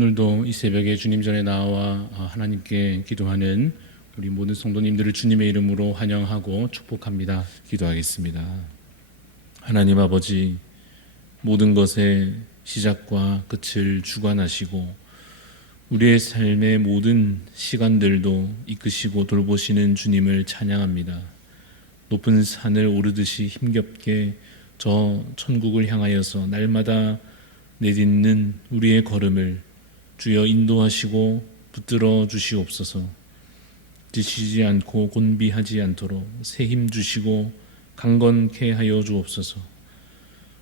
오늘도 이 새벽에 주님 전에 나와 하나님께 기도하는 우리 모든 성도님들을 주님의 이름으로 환영하고 축복합니다. 기도하겠습니다. 하나님 아버지, 모든 것의 시작과 끝을 주관하시고 우리의 삶의 모든 시간들도 이끄시고 돌보시는 주님을 찬양합니다. 높은 산을 오르듯이 힘겹게 저 천국을 향하여서 날마다 내딛는 우리의 걸음을 주여 인도하시고 붙들어 주시옵소서. 지치지 않고 곤비하지 않도록 새 힘 주시고 강건케 하여 주옵소서.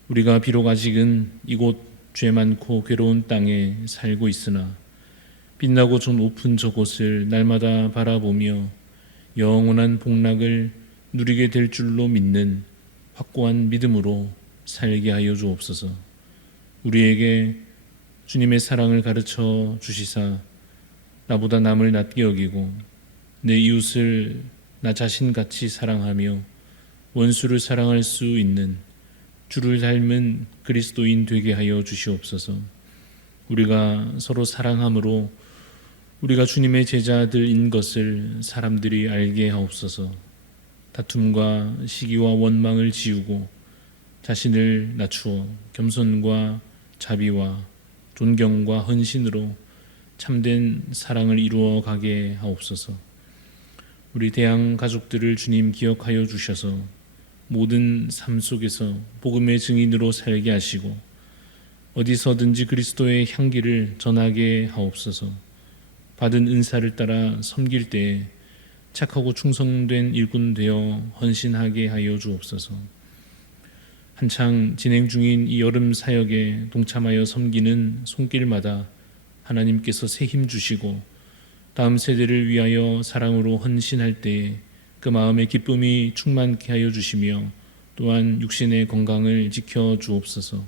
우리가 비록 아직은 이곳 죄 많고 괴로운 땅에 살고 있으나 빛나고 저 높은 저곳을 날마다 바라보며 영원한 복락을 누리게 될 줄로 믿는 확고한 믿음으로 살게 하여 주옵소서. 우리에게 주님의 사랑을 가르쳐 주시사 나보다 남을 낮게 여기고 내 이웃을 나 자신같이 사랑하며 원수를 사랑할 수 있는 주를 닮은 그리스도인 되게 하여 주시옵소서. 우리가 서로 사랑함으로 우리가 주님의 제자들인 것을 사람들이 알게 하옵소서. 다툼과 시기와 원망을 지우고 자신을 낮추어 겸손과 자비와 존경과 헌신으로 참된 사랑을 이루어 가게 하옵소서. 우리 대양 가족들을 주님 기억하여 주셔서 모든 삶 속에서 복음의 증인으로 살게 하시고 어디서든지 그리스도의 향기를 전하게 하옵소서. 받은 은사를 따라 섬길 때에 착하고 충성된 일꾼 되어 헌신하게 하여 주옵소서. 한창 진행 중인 이 여름 사역에 동참하여 섬기는 손길마다 하나님께서 새 힘 주시고 다음 세대를 위하여 사랑으로 헌신할 때에 그 마음의 기쁨이 충만케 하여 주시며 또한 육신의 건강을 지켜 주옵소서.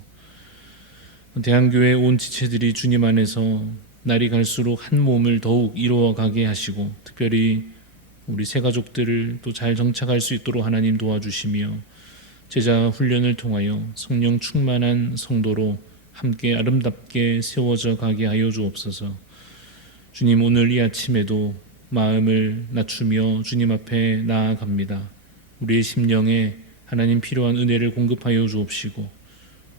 대한교회 온 지체들이 주님 안에서 날이 갈수록 한 몸을 더욱 이루어가게 하시고 특별히 우리 새 가족들을 또 잘 정착할 수 있도록 하나님 도와주시며 제자 훈련을 통하여 성령 충만한 성도로 함께 아름답게 세워져 가게 하여 주옵소서. 주님, 오늘 이 아침에도 마음을 낮추며 주님 앞에 나아갑니다. 우리의 심령에 하나님 필요한 은혜를 공급하여 주옵시고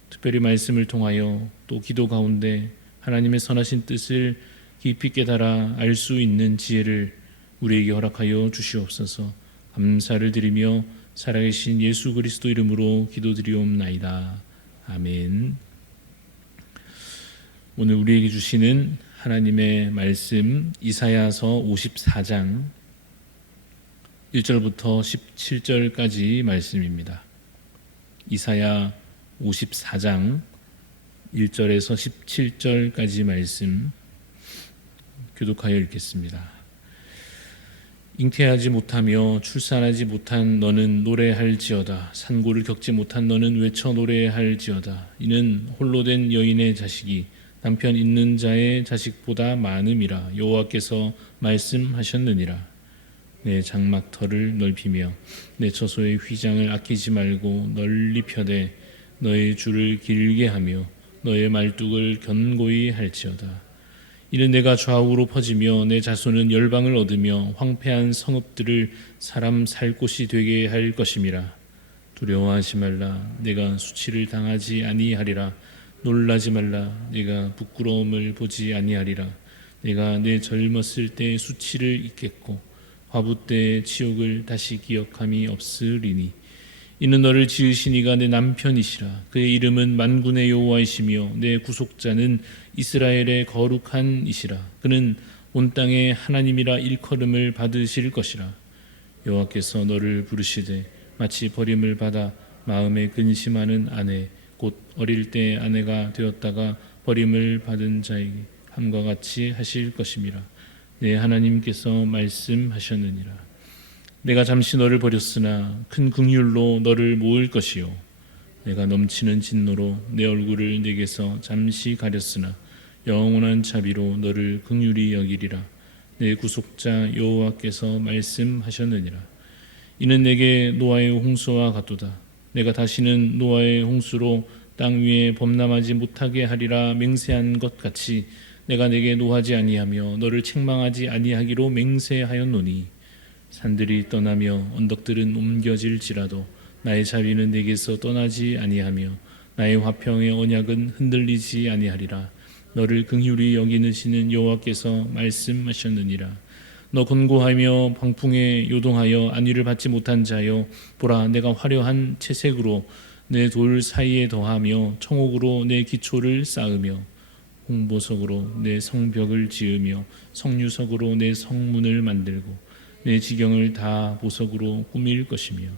특별히 말씀을 통하여 또 기도 가운데 하나님의 선하신 뜻을 깊이 깨달아 알 수 있는 지혜를 우리에게 허락하여 주시옵소서. 감사를 드리며 살아계신 예수 그리스도 이름으로 기도드리옵나이다. 아멘. 오늘 우리에게 주시는 하나님의 말씀 이사야서 54장 1절부터 17절까지 말씀입니다. 이사야 54장 1절에서 17절까지 말씀 교독하여 읽겠습니다. 잉태하지 못하며 출산하지 못한 너는 노래할지어다. 산고를 겪지 못한 너는 외쳐 노래할지어다. 이는 홀로 된 여인의 자식이 남편 있는 자의 자식보다 많음이라 여호와께서 말씀하셨느니라. 내 장막터를 넓히며 내 처소의 휘장을 아끼지 말고 널리 펴되 너의 줄을 길게 하며 너의 말뚝을 견고히 할지어다. 이는 내가 좌우로 퍼지며 내 자손은 열방을 얻으며 황폐한 성읍들을 사람 살 곳이 되게 할 것임이라. 두려워하지 말라. 내가 수치를 당하지 아니하리라. 놀라지 말라. 내가 부끄러움을 보지 아니하리라. 내가 내 젊었을 때 수치를 잊겠고 화부 때의 치욕을 다시 기억함이 없으리니 이는 너를 지으신 이가 내 남편이시라. 그의 이름은 만군의 여호와이시며 내 구속자는 이스라엘의 거룩한 이시라. 그는 온 땅의 하나님이라 일컬음을 받으실 것이라. 여호와께서 너를 부르시되 마치 버림을 받아 마음에 근심하는 아내 곧 어릴 때 아내가 되었다가 버림을 받은 자에게 함과 같이 하실 것임이라. 내 하나님께서 말씀하셨느니라. 내가 잠시 너를 버렸으나 큰 긍휼로 너를 모을 것이요 내가 넘치는 진노로 내 얼굴을 내게서 잠시 가렸으나 영원한 자비로 너를 긍휼히 여기리라. 내 구속자 여호와께서 말씀하셨느니라. 이는 내게 노아의 홍수와 같도다. 내가 다시는 노아의 홍수로 땅 위에 범람하지 못하게 하리라 맹세한 것 같이 내가 내게 노하지 아니하며 너를 책망하지 아니하기로 맹세하였노니 산들이 떠나며 언덕들은 옮겨질지라도 나의 자비는 내게서 떠나지 아니하며 나의 화평의 언약은 흔들리지 아니하리라. 너를 긍휼히 여기시는 여호와께서 말씀하셨느니라. 너 곤고하며 방풍에 요동하여 안위를 받지 못한 자여, 보라 내가 화려한 채색으로 내 돌 사이에 더하며 청옥으로 내 기초를 쌓으며 홍보석으로 내 성벽을 지으며 성류석으로 내 성문을 만들고 내 지경을 다 보석으로 꾸밀 것이며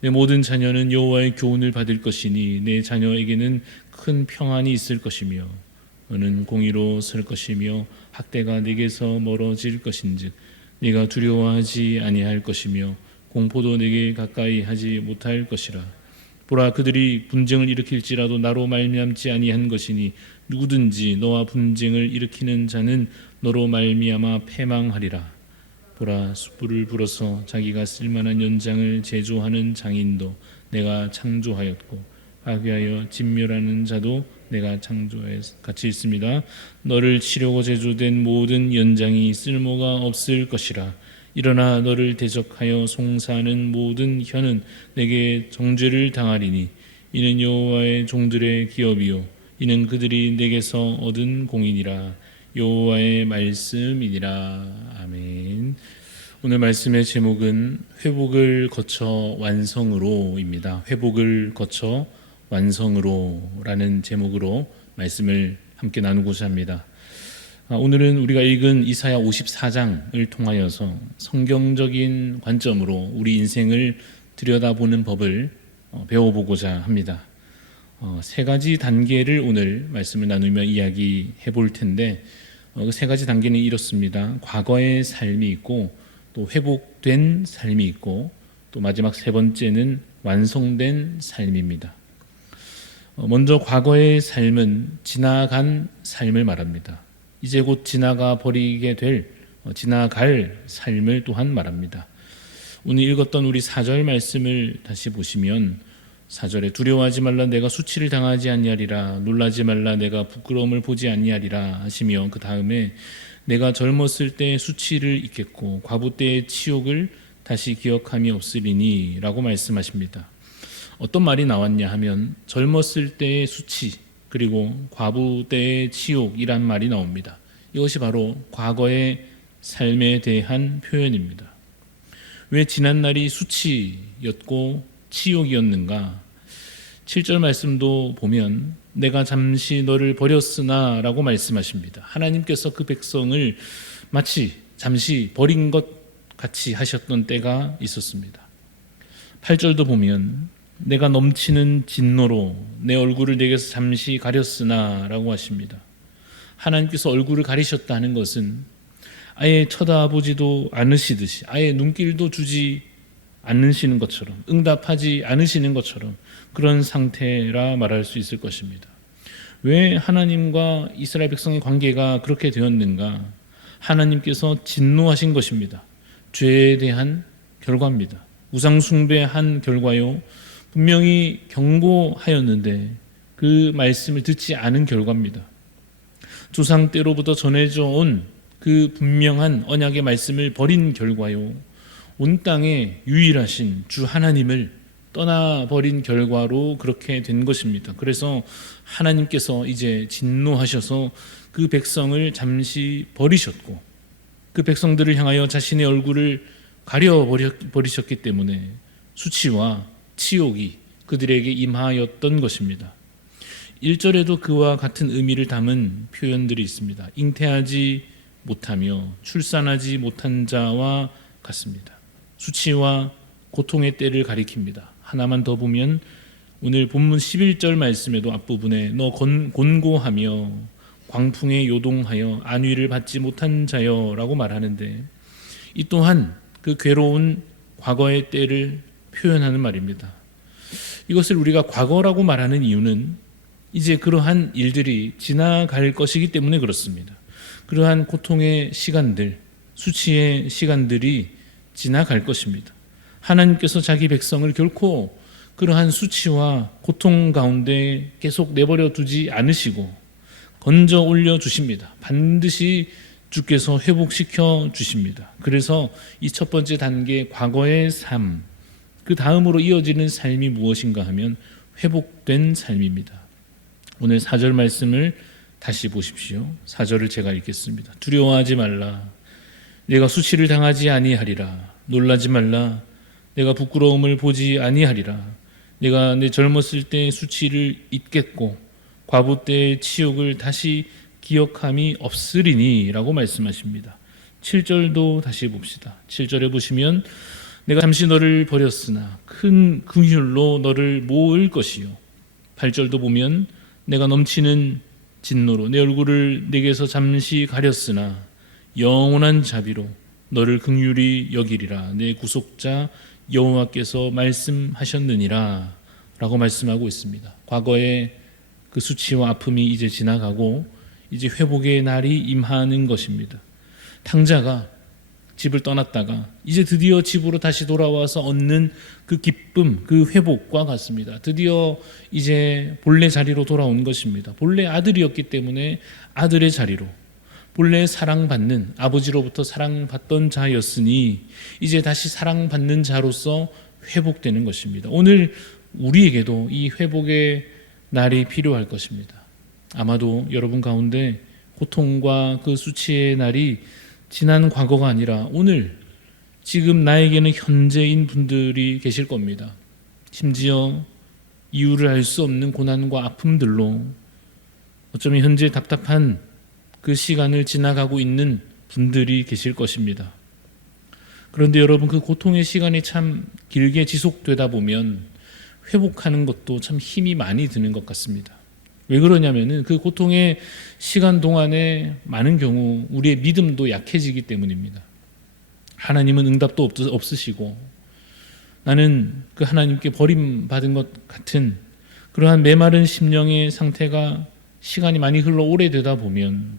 내 모든 자녀는 여호와의 교훈을 받을 것이니 내 자녀에게는 큰 평안이 있을 것이며 너는 공의로 설 것이며 학대가 내게서 멀어질 것인즉 네가 두려워하지 아니할 것이며 공포도 내게 가까이 하지 못할 것이라. 보라 그들이 분쟁을 일으킬지라도 나로 말미암지 아니한 것이니 누구든지 너와 분쟁을 일으키는 자는 너로 말미암아 패망하리라. 보라 숯불을 불어서 자기가 쓸만한 연장을 제조하는 장인도 내가 창조하였고 파괴하여 진멸하는 자도 내가 창조해 같이 있습니다. 너를 치려고 제조된 모든 연장이 쓸모가 없을 것이라. 일어나 너를 대적하여 송사하는 모든 혀는 내게 정죄를 당하리니 이는 여호와의 종들의 기업이요 이는 그들이 내게서 얻은 공이니라. 여호와의 말씀이니라. 아멘. 오늘 말씀의 제목은 회복을 거쳐 완성으로입니다. 회복을 거쳐 완성으로라는 제목으로 말씀을 함께 나누고자 합니다. 오늘은 우리가 읽은 이사야 54장을 통하여서 성경적인 관점으로 우리 인생을 들여다보는 법을 배워보고자 합니다. 세 가지 단계를 오늘 말씀을 나누며 이야기해 볼 텐데 그 세 가지 단계는 이렇습니다. 과거의 삶이 있고 또 회복된 삶이 있고 또 마지막 세 번째는 완성된 삶입니다. 먼저 과거의 삶은 지나간 삶을 말합니다. 이제 곧 지나가 버리게 될 지나갈 삶을 또한 말합니다. 오늘 읽었던 우리 4절 말씀을 다시 보시면 4절에 두려워하지 말라 내가 수치를 당하지 아니하리라 놀라지 말라 내가 부끄러움을 보지 아니하리라 하시며 그 다음에 내가 젊었을 때 수치를 잊겠고 과부 때의 치욕을 다시 기억함이 없으리니 라고 말씀하십니다. 어떤 말이 나왔냐 하면 젊었을 때의 수치 그리고 과부 때의 치욕이란 말이 나옵니다. 이것이 바로 과거의 삶에 대한 표현입니다. 왜 지난날이 수치였고 치욕이었는가? 7절 말씀도 보면 내가 잠시 너를 버렸으나 라고 말씀하십니다. 하나님께서 그 백성을 마치 잠시 버린 것 같이 하셨던 때가 있었습니다. 8절도 보면 내가 넘치는 진노로 내 얼굴을 내게서 잠시 가렸으나 라고 하십니다. 하나님께서 얼굴을 가리셨다는 것은 아예 쳐다보지도 않으시듯이 아예 눈길도 주지 않으시는 것처럼 응답하지 않으시는 것처럼 그런 상태라 말할 수 있을 것입니다. 왜 하나님과 이스라엘 백성의 관계가 그렇게 되었는가? 하나님께서 진노하신 것입니다. 죄에 대한 결과입니다. 우상 숭배한 결과요. 분명히 경고하였는데 그 말씀을 듣지 않은 결과입니다. 조상 때로부터 전해져 온 그 분명한 언약의 말씀을 버린 결과요. 온 땅에 유일하신 주 하나님을 떠나버린 결과로 그렇게 된 것입니다. 그래서 하나님께서 이제 진노하셔서 그 백성을 잠시 버리셨고 그 백성들을 향하여 자신의 얼굴을 가려버리셨기 때문에 수치와 치욕이 그들에게 임하였던 것입니다. 1절에도 그와 같은 의미를 담은 표현들이 있습니다. 잉태하지 못하며 출산하지 못한 자와 같습니다. 수치와 고통의 때를 가리킵니다. 하나만 더 보면 오늘 본문 11절 말씀에도 앞부분에 너 곤고하며 광풍에 요동하여 안위를 받지 못한 자여 라고 말하는데 이 또한 그 괴로운 과거의 때를 표현하는 말입니다. 이것을 우리가 과거라고 말하는 이유는 이제 그러한 일들이 지나갈 것이기 때문에 그렇습니다. 그러한 고통의 시간들, 수치의 시간들이 지나갈 것입니다. 하나님께서 자기 백성을 결코 그러한 수치와 고통 가운데 계속 내버려 두지 않으시고 건져 올려 주십니다. 반드시 주께서 회복시켜 주십니다. 그래서 이 첫 번째 단계 과거의 삶, 그 다음으로 이어지는 삶이 무엇인가 하면 회복된 삶입니다. 오늘 4절 말씀을 다시 보십시오. 4절을 제가 읽겠습니다. 두려워하지 말라. 내가 수치를 당하지 아니하리라. 놀라지 말라. 내가 부끄러움을 보지 아니하리라. 내가 내 젊었을 때의 수치를 잊겠고 과부 때의 치욕을 다시 기억함이 없으리니 라고 말씀하십니다. 7절도 다시 봅시다. 7절에 보시면 내가 잠시 너를 버렸으나 큰 긍휼로 너를 모을 것이요. 8절도 보면 내가 넘치는 진노로 내 얼굴을 내게서 잠시 가렸으나 영원한 자비로 너를 긍휼히 여기리라. 내 구속자 여호와께서 말씀하셨느니라 라고 말씀하고 있습니다. 과거의 그 수치와 아픔이 이제 지나가고 이제 회복의 날이 임하는 것입니다. 탕자가 집을 떠났다가 이제 드디어 집으로 다시 돌아와서 얻는 그 기쁨, 그 회복과 같습니다. 드디어 이제 본래 자리로 돌아온 것입니다. 본래 아들이었기 때문에 아들의 자리로, 본래 사랑받는, 아버지로부터 사랑받던 자였으니 이제 다시 사랑받는 자로서 회복되는 것입니다. 오늘 우리에게도 이 회복의 날이 필요할 것입니다. 아마도 여러분 가운데 고통과 그 수치의 날이 지난 과거가 아니라 오늘 지금 나에게는 현재인 분들이 계실 겁니다. 심지어 이유를 알 수 없는 고난과 아픔들로 어쩌면 현재 답답한 그 시간을 지나가고 있는 분들이 계실 것입니다. 그런데 여러분 그 고통의 시간이 참 길게 지속되다 보면 회복하는 것도 참 힘이 많이 드는 것 같습니다. 왜 그러냐면은 그 고통의 시간 동안에 많은 경우 우리의 믿음도 약해지기 때문입니다. 하나님은 응답도 없으시고 나는 그 하나님께 버림받은 것 같은 그러한 메마른 심령의 상태가 시간이 많이 흘러 오래되다 보면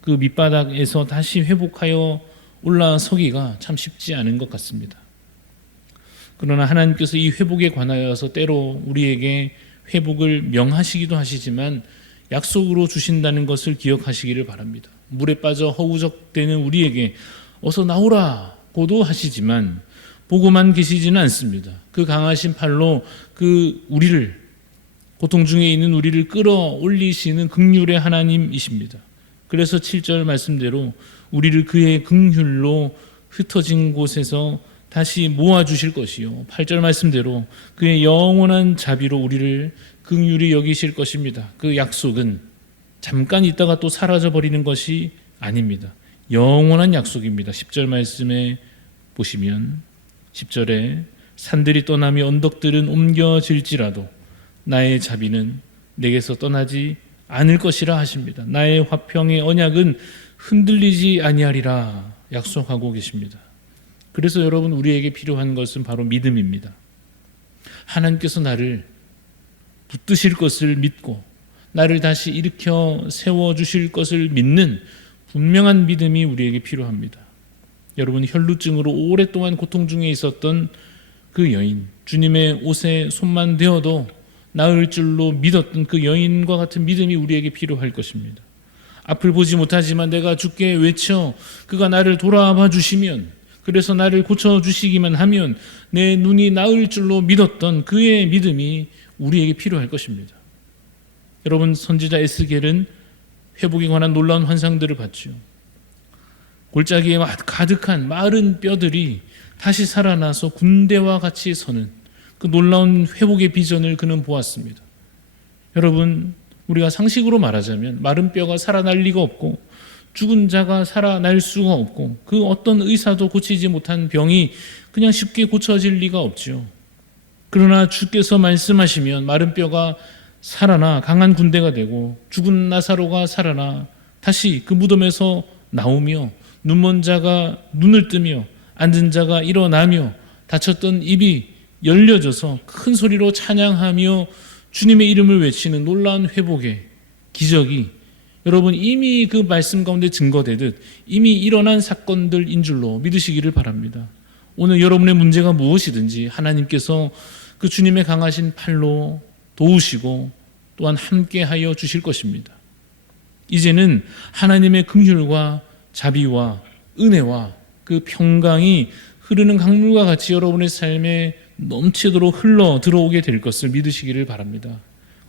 그 밑바닥에서 다시 회복하여 올라서기가 참 쉽지 않은 것 같습니다. 그러나 하나님께서 이 회복에 관하여서 때로 우리에게 회복을 명하시기도 하시지만 약속으로 주신다는 것을 기억하시기를 바랍니다. 물에 빠져 허우적대는 우리에게 어서 나오라고도 하시지만 보고만 계시지는 않습니다. 그 강하신 팔로 그 우리를, 고통 중에 있는 우리를 끌어올리시는 긍휼의 하나님이십니다. 그래서 7절 말씀대로 우리를 그의 긍휼로 흩어진 곳에서 다시 모아주실 것이요. 8절 말씀대로 그의 영원한 자비로 우리를 긍휼히 여기실 것입니다. 그 약속은 잠깐 있다가 또 사라져버리는 것이 아닙니다. 영원한 약속입니다. 10절 말씀에 보시면 10절에 산들이 떠나며 언덕들은 옮겨질지라도 나의 자비는 내게서 떠나지 않을 것이라 하십니다. 나의 화평의 언약은 흔들리지 아니하리라 약속하고 계십니다. 그래서 여러분 우리에게 필요한 것은 바로 믿음입니다. 하나님께서 나를 붙드실 것을 믿고 나를 다시 일으켜 세워주실 것을 믿는 분명한 믿음이 우리에게 필요합니다. 여러분 혈루증으로 오랫동안 고통 중에 있었던 그 여인, 주님의 옷에 손만 대어도 나을 줄로 믿었던 그 여인과 같은 믿음이 우리에게 필요할 것입니다. 앞을 보지 못하지만 내가 주께 외쳐 그가 나를 돌아봐 주시면, 그래서 나를 고쳐주시기만 하면 내 눈이 나을 줄로 믿었던 그의 믿음이 우리에게 필요할 것입니다. 여러분 선지자 에스겔은 회복에 관한 놀라운 환상들을 봤죠. 골짜기에 가득한 마른 뼈들이 다시 살아나서 군대와 같이 서는 그 놀라운 회복의 비전을 그는 보았습니다. 여러분 우리가 상식으로 말하자면 마른 뼈가 살아날 리가 없고 죽은 자가 살아날 수가 없고 그 어떤 의사도 고치지 못한 병이 그냥 쉽게 고쳐질 리가 없죠. 그러나 주께서 말씀하시면 마른 뼈가 살아나 강한 군대가 되고 죽은 나사로가 살아나 다시 그 무덤에서 나오며 눈먼 자가 눈을 뜨며 앉은 자가 일어나며 다쳤던 입이 열려져서 큰 소리로 찬양하며 주님의 이름을 외치는 놀라운 회복의 기적이 여러분 이미 그 말씀 가운데 증거되듯 이미 일어난 사건들인 줄로 믿으시기를 바랍니다. 오늘 여러분의 문제가 무엇이든지 하나님께서 그 주님의 강하신 팔로 도우시고 또한 함께하여 주실 것입니다. 이제는 하나님의 긍휼과 자비와 은혜와 그 평강이 흐르는 강물과 같이 여러분의 삶에 넘치도록 흘러 들어오게 될 것을 믿으시기를 바랍니다.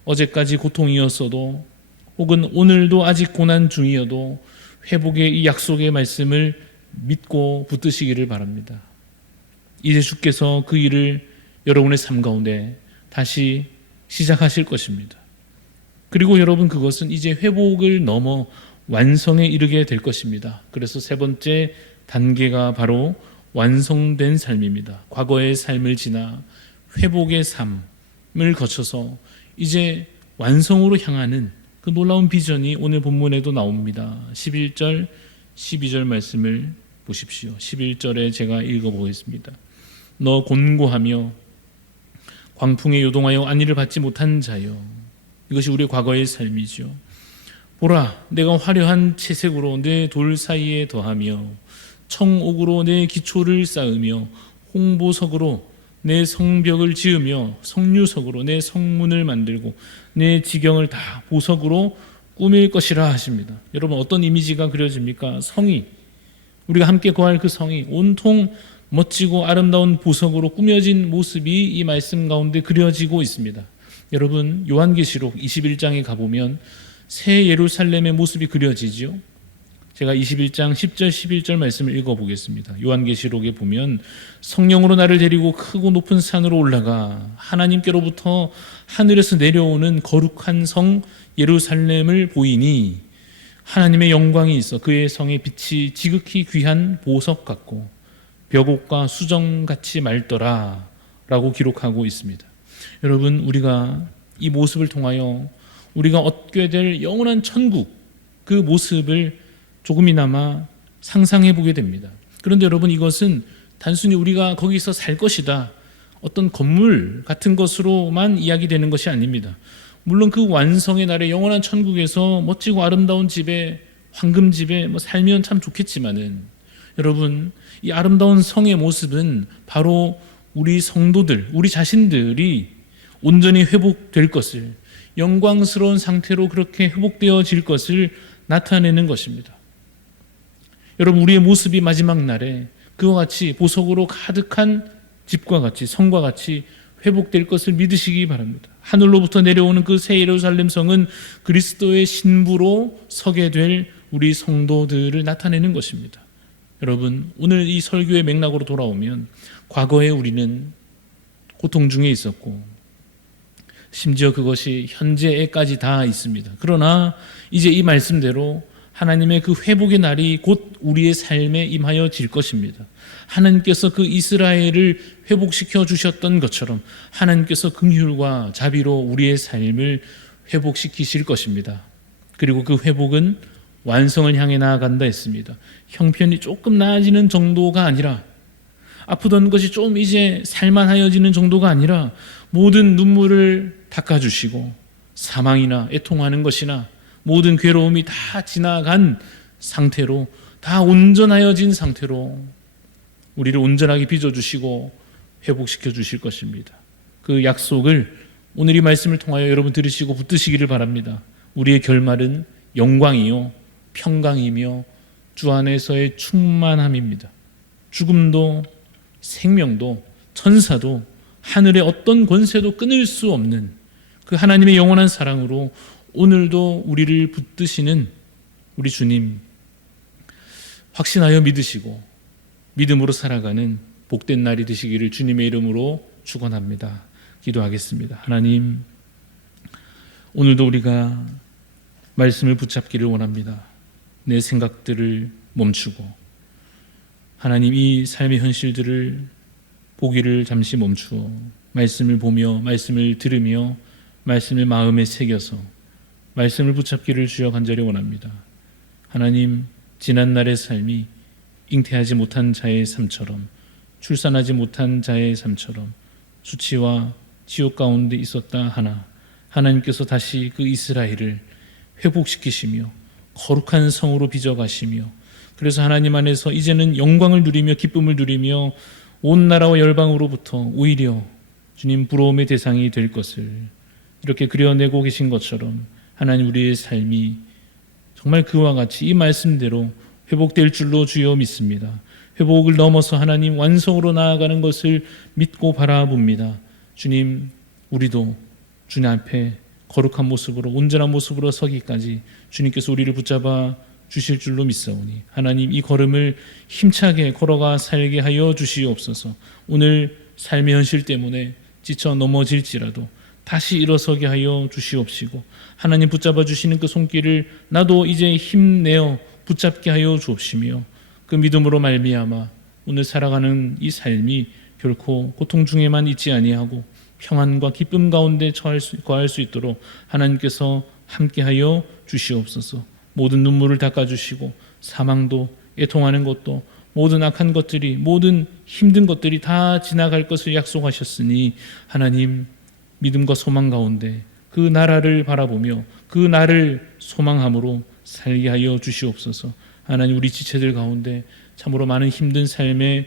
어제까지 고통이었어도 혹은 오늘도 아직 고난 중이어도 회복의 이 약속의 말씀을 믿고 붙드시기를 바랍니다. 이제 주께서 그 일을 여러분의 삶 가운데 다시 시작하실 것입니다. 그리고 여러분, 그것은 이제 회복을 넘어 완성에 이르게 될 것입니다. 그래서 세 번째 단계가 바로 완성된 삶입니다. 과거의 삶을 지나 회복의 삶을 거쳐서 이제 완성으로 향하는 그 놀라운 비전이 오늘 본문에도 나옵니다. 11절, 12절 말씀을 보십시오. 11절에 제가 읽어보겠습니다. 너 곤고하며 광풍에 요동하여 안위를 받지 못한 자여. 이것이 우리의 과거의 삶이죠. 보라, 내가 화려한 채색으로 내 돌 사이에 더하며 청옥으로 내 기초를 쌓으며 홍보석으로 내 성벽을 지으며 성류석으로 내 성문을 만들고 내 지경을 다 보석으로 꾸밀 것이라 하십니다. 여러분, 어떤 이미지가 그려집니까? 성이, 우리가 함께 거할 그 성이 온통 멋지고 아름다운 보석으로 꾸며진 모습이 이 말씀 가운데 그려지고 있습니다. 여러분, 요한계시록 21장에 가보면 새 예루살렘의 모습이 그려지죠. 제가 21장 10절 11절 말씀을 읽어보겠습니다. 요한계시록에 보면 성령으로 나를 데리고 크고 높은 산으로 올라가 하나님께로부터 하늘에서 내려오는 거룩한 성 예루살렘을 보이니 하나님의 영광이 있어 그의 성의 빛이 지극히 귀한 보석 같고 벽옥과 수정같이 맑더라 라고 기록하고 있습니다. 여러분, 우리가 이 모습을 통하여 우리가 얻게 될 영원한 천국, 그 모습을 조금이나마 상상해 보게 됩니다. 그런데 여러분, 이것은 단순히 우리가 거기서 살 것이다, 어떤 건물 같은 것으로만 이야기되는 것이 아닙니다. 물론 그 완성의 날에 영원한 천국에서 멋지고 아름다운 집에, 황금집에 살면 참 좋겠지만은, 여러분, 이 아름다운 성의 모습은 바로 우리 성도들, 우리 자신들이 온전히 회복될 것을, 영광스러운 상태로 그렇게 회복되어질 것을 나타내는 것입니다. 여러분, 우리의 모습이 마지막 날에 그와 같이 보석으로 가득한 집과 같이, 성과 같이 회복될 것을 믿으시기 바랍니다. 하늘로부터 내려오는 그 새 예루살렘 성은 그리스도의 신부로 서게 될 우리 성도들을 나타내는 것입니다. 여러분, 오늘 이 설교의 맥락으로 돌아오면 과거에 우리는 고통 중에 있었고 심지어 그것이 현재에까지 다 있습니다. 그러나 이제 이 말씀대로 하나님의 그 회복의 날이 곧 우리의 삶에 임하여질 것입니다. 하나님께서 그 이스라엘을 회복시켜 주셨던 것처럼 하나님께서 긍휼과 자비로 우리의 삶을 회복시키실 것입니다. 그리고 그 회복은 완성을 향해 나아간다 했습니다. 형편이 조금 나아지는 정도가 아니라, 아프던 것이 좀 이제 살만하여지는 정도가 아니라 모든 눈물을 닦아주시고 사망이나 애통하는 것이나 모든 괴로움이 다 지나간 상태로, 다 온전하여진 상태로 우리를 온전하게 빚어주시고 회복시켜 주실 것입니다. 그 약속을 오늘 이 말씀을 통하여 여러분 들으시고 붙드시기를 바랍니다. 우리의 결말은 영광이요 평강이며 주 안에서의 충만함입니다. 죽음도 생명도 천사도 하늘의 어떤 권세도 끊을 수 없는 그 하나님의 영원한 사랑으로 오늘도 우리를 붙드시는 우리 주님 확신하여 믿으시고 믿음으로 살아가는 복된 날이 되시기를 주님의 이름으로 축원합니다. 기도하겠습니다. 하나님, 오늘도 우리가 말씀을 붙잡기를 원합니다. 내 생각들을 멈추고 하나님, 이 삶의 현실들을 보기를 잠시 멈추어 말씀을 보며 말씀을 들으며 말씀을 마음에 새겨서 말씀을 붙잡기를 주여 간절히 원합니다. 하나님, 지난날의 삶이 잉태하지 못한 자의 삶처럼, 출산하지 못한 자의 삶처럼 수치와 지옥 가운데 있었다 하나 하나님께서 다시 그 이스라엘을 회복시키시며 거룩한 성으로 빚어가시며, 그래서 하나님 안에서 이제는 영광을 누리며 기쁨을 누리며 온 나라와 열방으로부터 오히려 주님 부러움의 대상이 될 것을 이렇게 그려내고 계신 것처럼 하나님, 우리의 삶이 정말 그와 같이 이 말씀대로 회복될 줄로 주여 믿습니다. 회복을 넘어서 하나님 완성으로 나아가는 것을 믿고 바라봅니다. 주님, 우리도 주님 앞에 거룩한 모습으로 온전한 모습으로 서기까지 주님께서 우리를 붙잡아 주실 줄로 믿사오니 하나님 이 걸음을 힘차게 걸어가 살게 하여 주시옵소서. 오늘 삶의 현실 때문에 지쳐 넘어질지라도 다시 일어서게 하여 주시옵시고 하나님 붙잡아 주시는 그 손길을 나도 이제 힘내어 붙잡게 하여 주옵시며 그 믿음으로 말미암아 오늘 살아가는 이 삶이 결코 고통 중에만 있지 아니하고 평안과 기쁨 가운데 거할 수 있도록 하나님께서 함께하여 주시옵소서. 모든 눈물을 닦아주시고 사망도 애통하는 것도 모든 악한 것들이 모든 힘든 것들이 다 지나갈 것을 약속하셨으니 하나님 믿음과 소망 가운데 그 나라를 바라보며 그 나를 소망함으로 살게 하여 주시옵소서. 하나님 우리 지체들 가운데 참으로 많은 힘든 삶의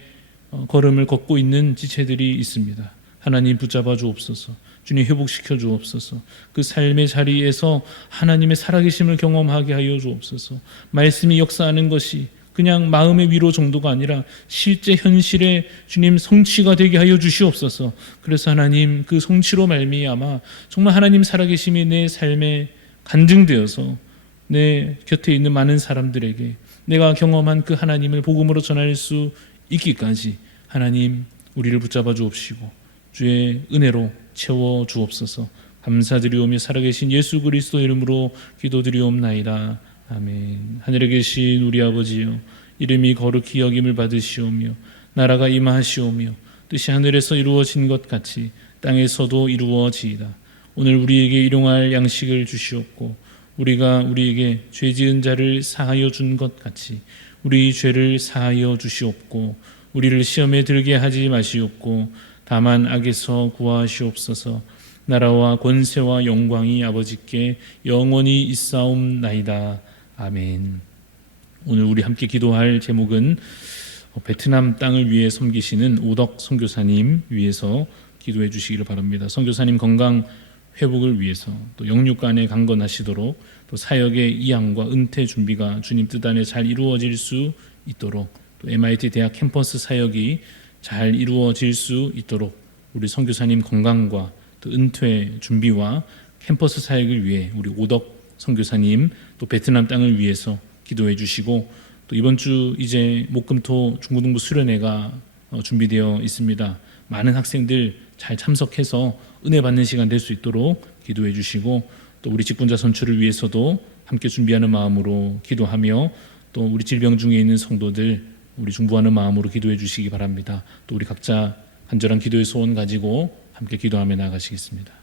걸음을 걷고 있는 지체들이 있습니다. 하나님 붙잡아 주옵소서. 주님 회복시켜 주옵소서. 그 삶의 자리에서 하나님의 살아계심을 경험하게 하여 주옵소서. 말씀이 역사하는 것이 그냥 마음의 위로 정도가 아니라 실제 현실의 주님 성취가 되게 하여 주시옵소서. 그래서 하나님 그 성취로 말미암아 정말 하나님 살아계심이 내 삶에 간증되어서 내 곁에 있는 많은 사람들에게 내가 경험한 그 하나님을 복음으로 전할 수 있기까지 하나님 우리를 붙잡아 주옵시고 주의 은혜로 채워 주옵소서. 감사드리오며 살아계신 예수 그리스도 이름으로 기도드리옵나이다. 아멘. 하늘에 계신 우리 아버지여, 이름이 거룩히 여김을 받으시오며 나라가 임하시오며 뜻이 하늘에서 이루어진 것 같이 땅에서도 이루어지이다. 오늘 우리에게 일용할 양식을 주시옵고 우리가 우리에게 죄 지은 자를 사하여 준 것 같이 우리 죄를 사하여 주시옵고 우리를 시험에 들게 하지 마시옵고 다만 악에서 구하시옵소서. 나라와 권세와 영광이 아버지께 영원히 있사옵나이다. 아멘. 오늘 우리 함께 기도할 제목은 베트남 땅을 위해 섬기시는 오덕 선교사님 위해서 기도해 주시기를 바랍니다. 선교사님 건강 회복을 위해서 또 영육간에 강건하시도록 또 사역의 이양과 은퇴 준비가 주님 뜻 안에 잘 이루어질 수 있도록 또 MIT 대학 캠퍼스 사역이 잘 이루어질 수 있도록 우리 선교사님 건강과 또 은퇴 준비와 캠퍼스 사역을 위해 우리 오덕 선교사님 또 베트남 땅을 위해서 기도해 주시고 또 이번 주 이제 목금토 중고등부 수련회가 준비되어 있습니다. 많은 학생들 잘 참석해서 은혜 받는 시간 될 수 있도록 기도해 주시고 또 우리 직분자 선출을 위해서도 함께 준비하는 마음으로 기도하며 또 우리 질병 중에 있는 성도들 우리 중보하는 마음으로 기도해 주시기 바랍니다. 또 우리 각자 간절한 기도의 소원 가지고 함께 기도하며 나아가시겠습니다.